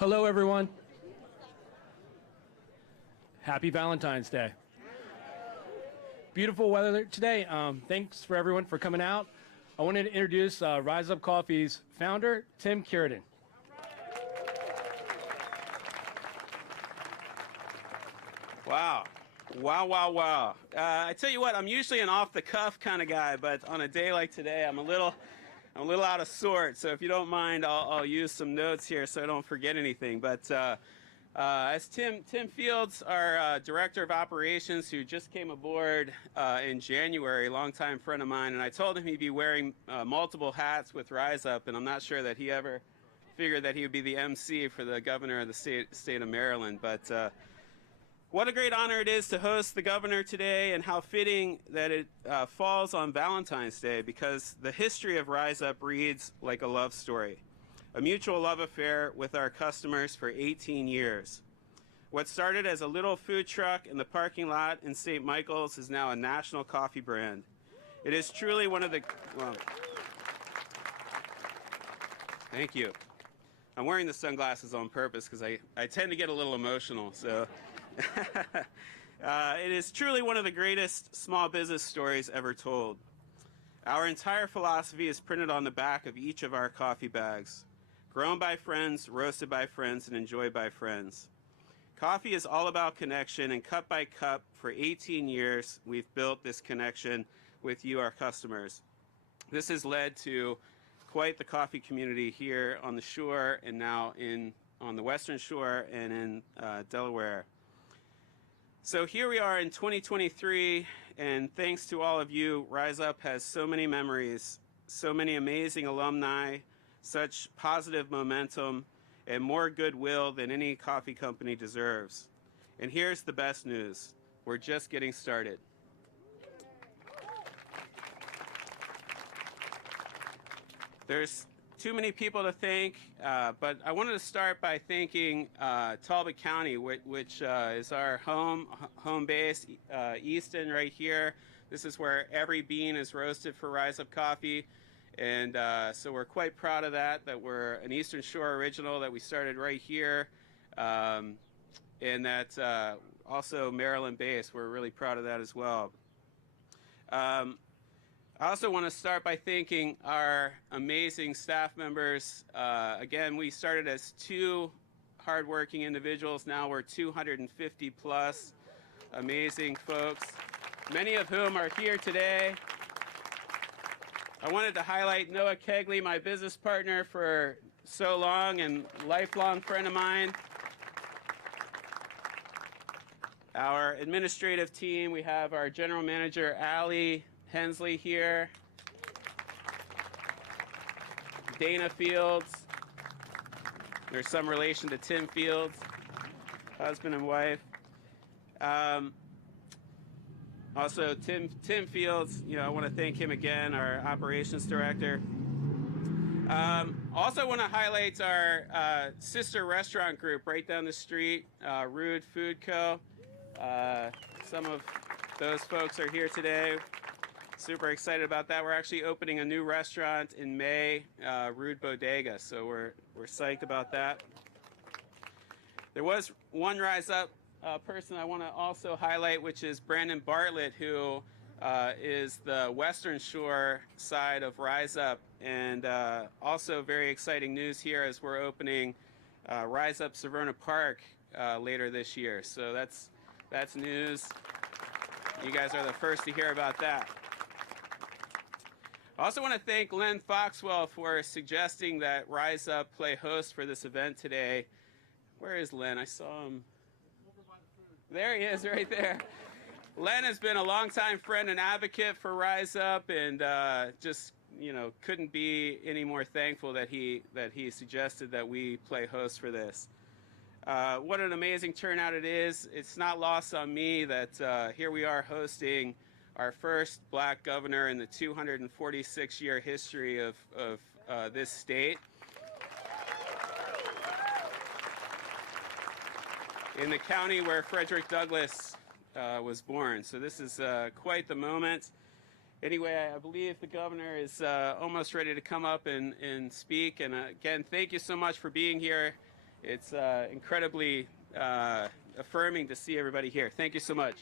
Hello, everyone. Happy Valentine's Day. Beautiful weather today. Thanks for everyone for coming out. I wanted to introduce Rise Up Coffee's founder, Tim Curidan. Wow. Wow. I tell you what, I'm usually an off-the-cuff kind of guy, but on a day like today, I'm a little out of sorts. So if you don't mind, I'll use some notes here so I don't forget anything. But as Tim Fields, our director of operations, who just came aboard in January, longtime friend of mine, and I told him he'd be wearing multiple hats with Rise Up, and I'm not sure that he ever figured that he would be the MC for the governor of the state of Maryland. But what a great honor it is to host the governor today, and how fitting that it falls on Valentine's Day, because the history of Rise Up reads like a love story. A mutual love affair with our customers for 18 years. What started as a little food truck in the parking lot in St. Michael's is now a national coffee brand. It is truly one of the... Well, thank you. I'm wearing the sunglasses on purpose because I tend to get a little emotional, so... It is truly one of the greatest small business stories ever told. Our entire philosophy is printed on the back of each of our coffee bags. Grown by friends, roasted by friends, and enjoyed by friends. Coffee is all about connection, and cup by cup, for 18 years, we've built this connection with you, our customers. This has led to quite the coffee community here on the shore, and now on the western shore and in Delaware. So here we are in 2023, and thanks to all of you, Rise Up has so many memories, so many amazing alumni, such positive momentum, and more goodwill than any coffee company deserves. And here's the best news. We're just getting started. There's too many people to thank, but I wanted to start by thanking Talbot County, which is our home base, Easton right here. This is where every bean is roasted for Rise Up Coffee, and so we're quite proud of that we're an Eastern Shore original, that we started right here, and that also Maryland based. We're really proud of that as well. I also want to start by thanking our amazing staff members. Again, we started as 2 hardworking individuals. Now we're 250 plus amazing folks, many of whom are here today. I wanted to highlight Noah Kegley, my business partner for so long and lifelong friend of mine. Our administrative team, we have our general manager, Allie Hensley here, Dana Fields, there's some relation to Tim Fields, husband and wife. Also Tim Fields, I want to thank him again, our operations director. Also want to highlight our sister restaurant group right down the street, Rude Food Co. Some of those folks are here today. Super excited about that. We're actually opening a new restaurant in May, Rude Bodega, so we're psyched about that. There was one Rise Up person I want to also highlight, which is Brandon Bartlett, who is the Western Shore side of Rise Up, and also very exciting news here as we're opening Rise Up Severna Park later this year. So that's news. You guys are the first to hear about that. I also want to thank Len Foxwell for suggesting that Rise Up play host for this event today. Where is Len? I saw him. There he is, right there. Len has been a longtime friend and advocate for Rise Up, and just couldn't be any more thankful that he suggested that we play host for this. What an amazing turnout it is. It's not lost on me that here we are hosting our first black governor in the 246-year history of this state. In the county where Frederick Douglass was born. So this is quite the moment. Anyway, I believe the governor is almost ready to come up and speak. And again, thank you so much for being here. It's incredibly affirming to see everybody here. Thank you so much.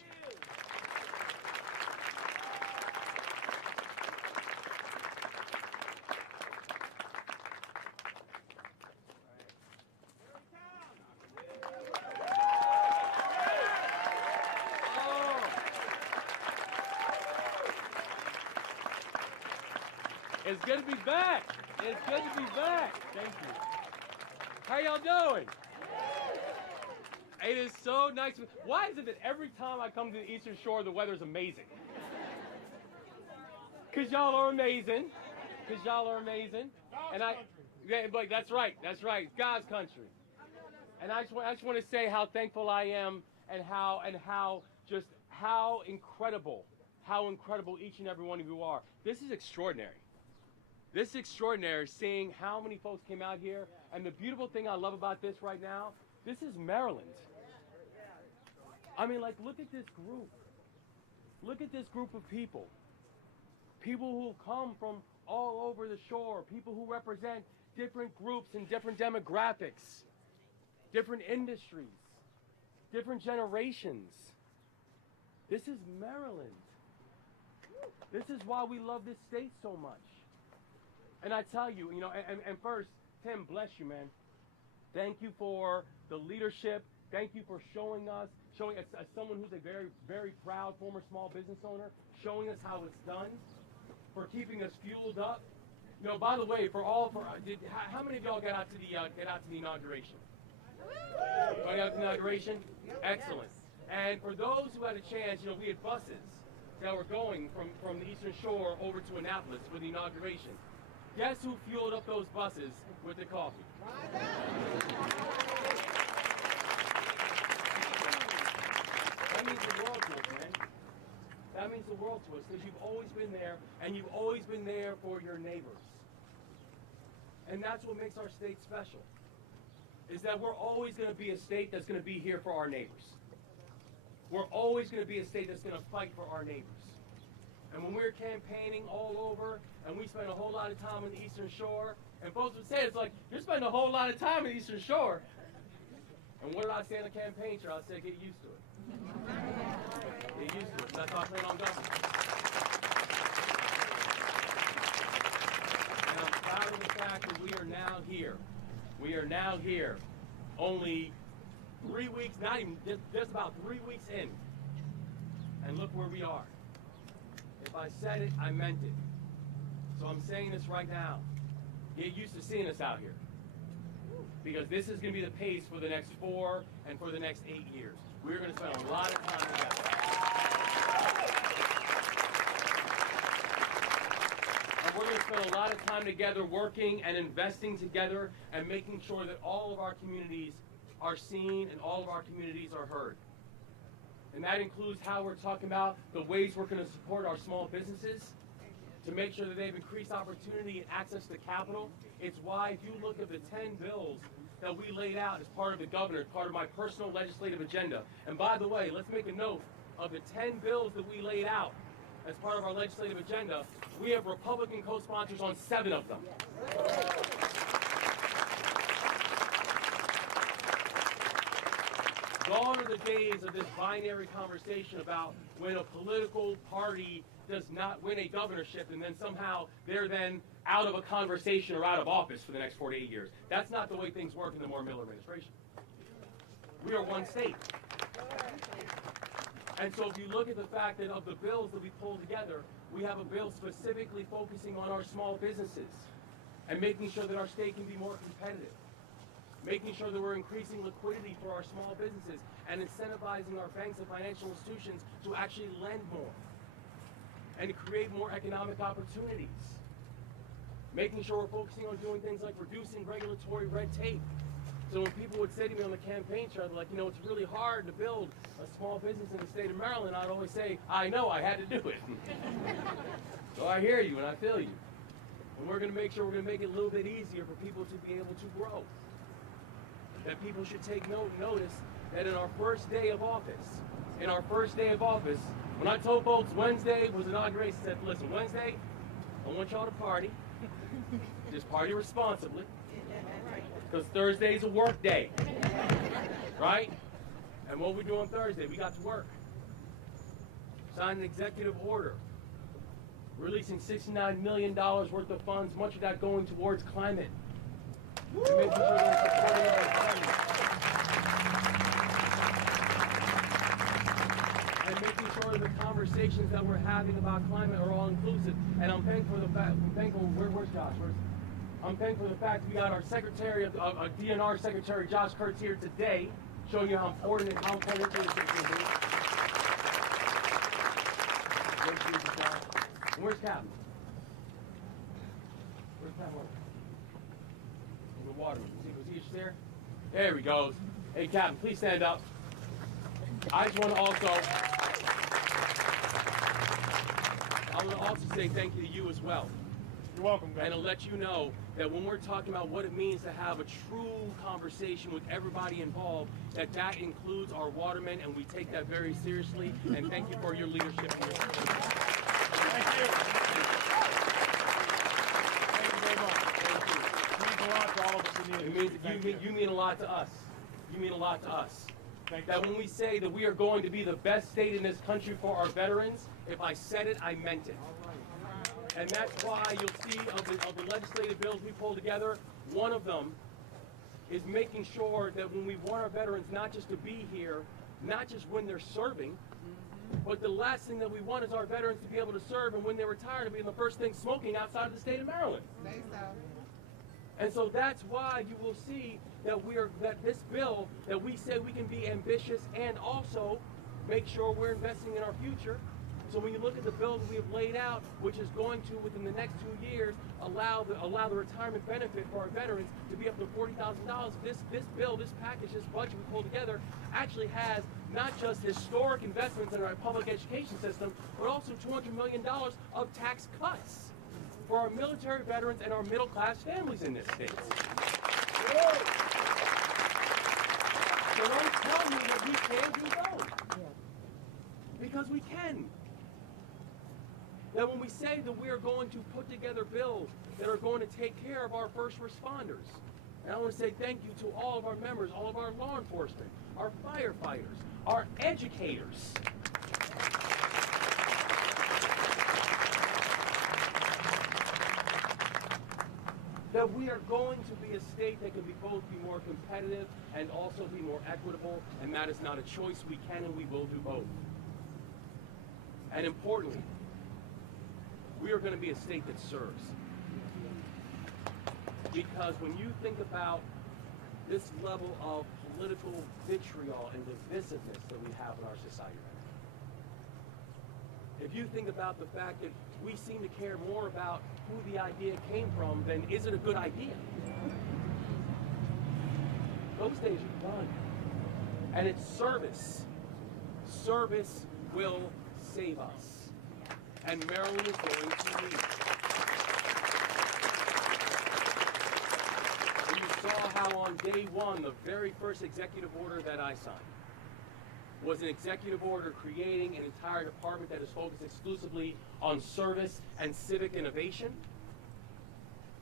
It's good to be back. It's good to be back. Thank you. How y'all doing? It is so nice. Why is it that every time I come to the Eastern Shore, the weather's amazing? Because y'all are amazing. Because y'all are amazing. And like, that's right. That's right. It's God's country. And I just want to say how thankful I am and how incredible each and every one of you are. This is extraordinary. This is extraordinary, seeing how many folks came out here. And the beautiful thing I love about this right now, this is Maryland. I mean, like, look at this group. Look at this group of people. People who come from all over the shore. People who represent different groups and different demographics, different industries, different generations. This is Maryland. This is why we love this state so much. And I tell you, and first, Tim, bless you, man. Thank you for the leadership. Thank you for showing as someone who's a very, very proud former small business owner, showing us how it's done, for keeping us fueled up. By the way, how many of y'all got out to the inauguration? Got out to the inauguration? Excellent. And for those who had a chance, we had buses that were going from the Eastern Shore over to Annapolis for the inauguration. Guess who fueled up those buses with the coffee? That means the world to us, man. That means the world to us, because you've always been there, and you've always been there for your neighbors. And that's what makes our state special, is that we're always going to be a state that's going to be here for our neighbors. We're always going to be a state that's going to fight for our neighbors. And when we're campaigning all over, and we spend a whole lot of time on the Eastern Shore, and folks would say, it's like, you're spending a whole lot of time on the Eastern Shore. And what did I say on the campaign trail? I said, get used to it. Get used to it. That's how I plan on going. And I'm proud of the fact that we are now here. We are now here. Only 3 weeks, not even, just about 3 weeks in. And look where we are. If I said it, I meant it. So I'm saying this right now. Get used to seeing us out here. Because this is going to be the pace for the next 4 and for the next 8 years. We're going to spend a lot of time together. And we're going to spend a lot of time together working and investing together and making sure that all of our communities are seen and all of our communities are heard. And that includes how we're talking about the ways we're going to support our small businesses to make sure that they have increased opportunity and access to capital. It's why, if you look at the 10 bills that we laid out as part of the governor, part of my personal legislative agenda. And by the way, let's make a note of the 10 bills that we laid out as part of our legislative agenda. We have Republican co-sponsors on 7 of them. Gone are the days of this binary conversation about when a political party does not win a governorship and then somehow they're then out of a conversation or out of office for the next 4 to 8 years. That's not the way things work in the Moore Miller administration. We are one state. And so if you look at the fact that of the bills that we pulled together, we have a bill specifically focusing on our small businesses and making sure that our state can be more competitive. Making sure that we're increasing liquidity for our small businesses and incentivizing our banks and financial institutions to actually lend more and to create more economic opportunities. Making sure we're focusing on doing things like reducing regulatory red tape. So when people would say to me on the campaign trail, like, it's really hard to build a small business in the state of Maryland, I'd always say, I know, I had to do it. So I hear you and I feel you. And we're going to make sure we're going to make it a little bit easier for people to be able to grow. That people should take notice that in our first day of office, when I told folks Wednesday was inauguration, I said, listen, Wednesday, I want y'all to party. Just party responsibly. Because Thursday's a work day, right? And what we do on Thursday, we got to work. Signed an executive order, releasing $69 million worth of funds, much of that going towards climate. And making sure that we're supporting our climate. And making sure that the conversations that we're having about climate are all inclusive. And I'm thankful for the fact, where's Josh? I'm thankful for the fact we got our Secretary of DNR Secretary Josh Kurtz here today, showing you how important it is to be. Where's Captain? Where's Captain? The waterman. Was he just there? There he goes. Hey, Captain, please stand up. I just want to also say thank you to you as well. You're welcome, guys. And to let you know that when we're talking about what it means to have a true conversation with everybody involved, that includes our watermen, and we take that very seriously. And thank you for your leadership and your support. Thank you. Thank you very much. Thank you. It means a lot to all of us in the industry. You mean a lot to us. You mean a lot to us. Thank That you. when we say that we are going to be the best state in this country for our veterans, if I said it, I meant it. And that's why you'll see of the legislative bills we pull together, one of them is making sure that when we want our veterans not just to be here, not just when they're serving, but the last thing that we want is our veterans to be able to serve, and when they retire to be the first thing smoking outside of the state of Maryland. And so that's why you will see that this bill, that we say we can be ambitious and also make sure we're investing in our future. So when you look at the bill that we have laid out, which is going to, within the next 2 years, allow the retirement benefit for our veterans to be up to $40,000, this bill, this package, this budget we pulled together actually has not just historic investments in our public education system, but also $200 million of tax cuts for our military veterans and our middle-class families in this state. So don't tell me that we can't do both. Because we can. That when we say that we are going to put together bills that are going to take care of our first responders, and I want to say thank you to all of our members, all of our law enforcement, our firefighters, our educators. That we are going to be a state that can both be more competitive and also be more equitable, and that is not a choice. We can and we will do both. And importantly, we are going to be a state that serves. Because when you think about this level of political vitriol and divisiveness that we have in our society right now, if you think about the fact that we seem to care more about who the idea came from than is it a good idea, those days are done. And it's service. Service will save us. And Maryland is going to lead. And you saw how on day one, the very first executive order that I signed was an executive order creating an entire department that is focused exclusively on service and civic innovation.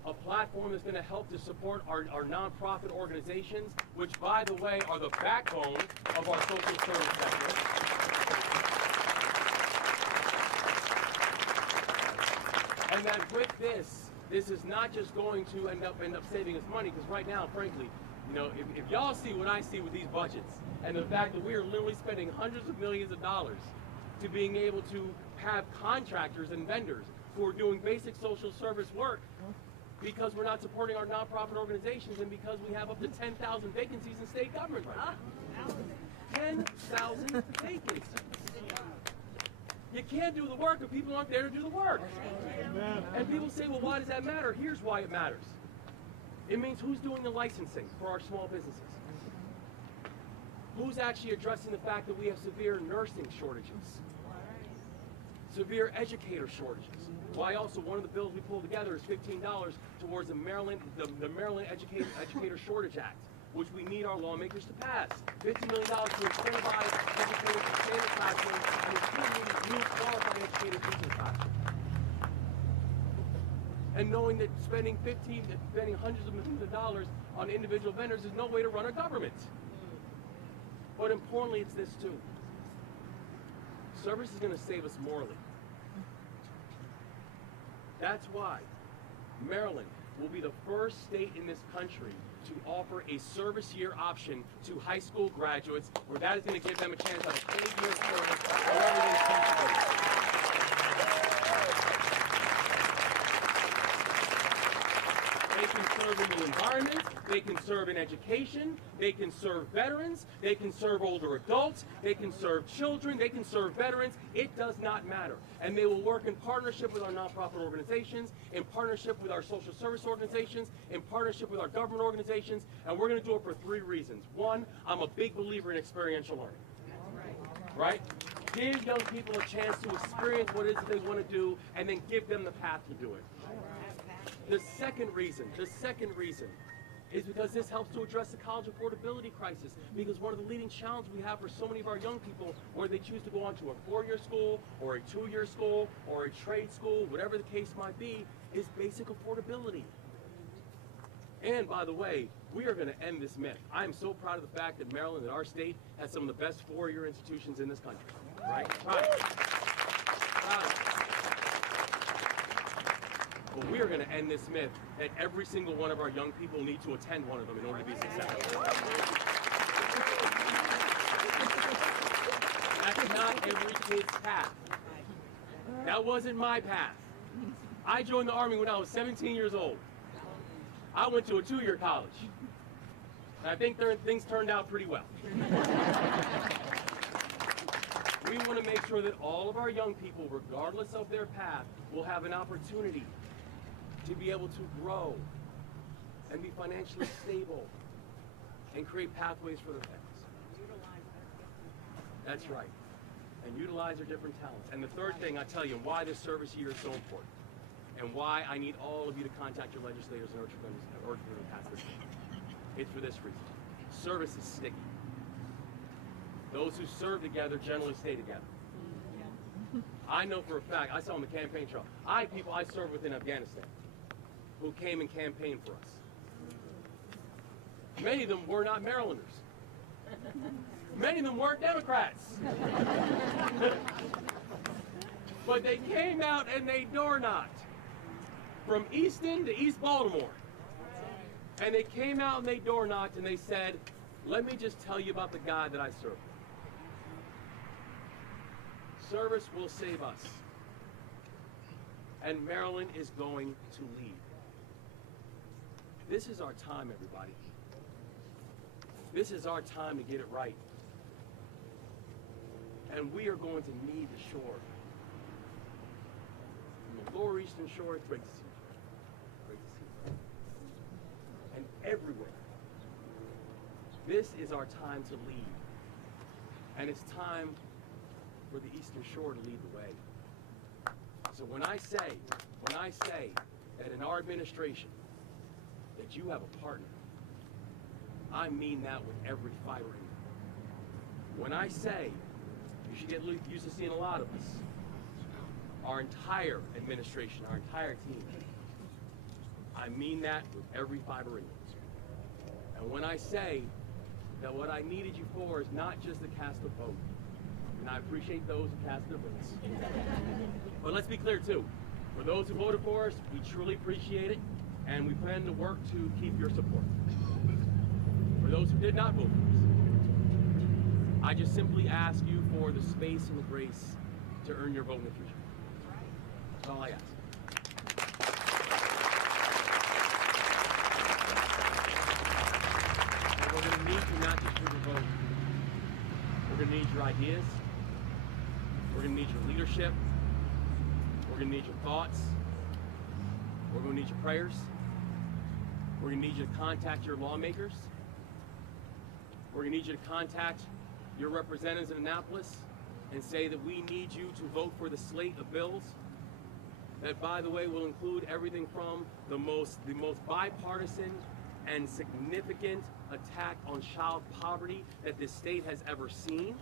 A platform that's going to help to support our nonprofit organizations, which, by the way, are the backbone of our social service sector. And that with this is not just going to end up saving us money, because right now, frankly, you know, if y'all see what I see with these budgets, and the fact that we are literally spending hundreds of millions of dollars to being able to have contractors and vendors who are doing basic social service work because we're not supporting our nonprofit organizations, and because we have up to 10,000 vacancies in state government right now. 10,000 vacancies. You can't do the work if people aren't there to do the work. Amen. And people say, well, why does that matter? Here's why it matters. It means who's doing the licensing for our small businesses? Who's actually addressing the fact that we have severe nursing shortages? Severe educator shortages. Why also one of the bills we pulled together is $15 towards the Maryland Educator Shortage Act, which we need our lawmakers to pass. $50 million to incentivize educators to stay in the classroom and including new qualified educators into the classroom. And knowing that spending hundreds of millions of dollars on individual vendors is no way to run a government. But importantly, it's this too. Service is going to save us morally. That's why Maryland will be the first state in this country to offer a service year option to high school graduates, where that is going to give them a chance to have a full year of service wherever they come. They can serve in the environment, they can serve in education, they can serve veterans, they can serve older adults, they can serve children, they can serve veterans. It does not matter. And they will work in partnership with our nonprofit organizations, in partnership with our social service organizations, in partnership with our government organizations, and we're going to do it for 3 reasons. One, I'm a big believer in experiential learning. Right? Give young people a chance to experience what it is that they want to do, and then give them the path to do it. The second reason is because this helps to address the college affordability crisis, because one of the leading challenges we have for so many of our young people, where they choose to go on to a 4-year school or a 2-year school or a trade school, whatever the case might be, is basic affordability. And by the way, we are going to end this myth. I am so proud of the fact that Maryland, in our state, has some of the best 4-year institutions in this country. Right? But we are going to end this myth that every single one of our young people need to attend one of them in order to be successful. That's not every kid's path. That wasn't my path. I joined the Army when I was 17 years old. I went to a 2-year college. And I think things turned out pretty well. We want to make sure that all of our young people, regardless of their path, will have an opportunity to be able to grow and be financially stable and create pathways for their families. That's right. And utilize their different talents. And the third thing I tell you, why this service year is so important, and why I need all of you to contact your legislators and urge them to pass this thing. It's for this reason. Service is sticky. Those who serve together generally stay together. I know for a fact, I saw on the campaign trail, I had people I served with in Afghanistan who came and campaigned for us. Many of them were not Marylanders. Many of them weren't Democrats. But they came out and they door knocked from Easton to East Baltimore. And they came out and they door knocked and they said, let me just tell you about the guy that I serve. Service will save us. And Maryland is going to lead. This is our time, everybody. This is our time to get it right. And we are going to need the shore. From the Lower Eastern Shore, it's great to see you. Great to see you. And everywhere. This is our time to lead. And it's time for the Eastern Shore to lead the way. So when I say that in our administration, that you have a partner, I mean that with every fiber in you. When I say you should get used to seeing a lot of us, our entire administration, our entire team, I mean that with every fiber in you. And when I say that what I needed you for is not just to cast a vote, and I appreciate those who cast their votes. But let's be clear too, for those who voted for us, we truly appreciate it, and we plan to work to keep your support. For those who did not vote for us, I just simply ask you for the space and the grace to earn your vote in the future. That's all I ask. And we're going to need you not just for your vote. We're going to need your ideas. We're going to need your leadership. We're going to need your thoughts. We're going to need your prayers. We're going to need you to contact your lawmakers. We're going to need you to contact your representatives in Annapolis and say that we need you to vote for the slate of bills that, by the way, will include everything from the most bipartisan and significant attack on child poverty that this state has ever seen.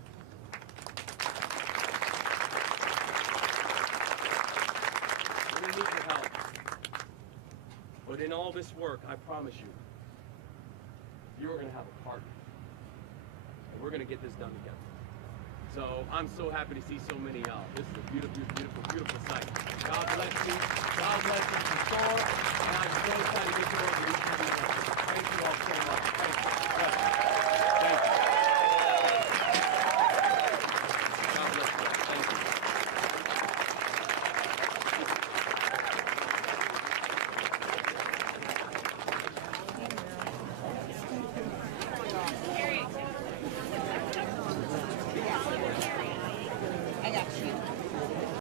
We're going to need your help. But in all this work, I promise you, you're going to have a partner. And we're going to get this done together. So I'm so happy to see so many y'all. This is a beautiful, beautiful, beautiful sight. God bless you. God bless you for sure. And I'm so excited to get to work with each of you.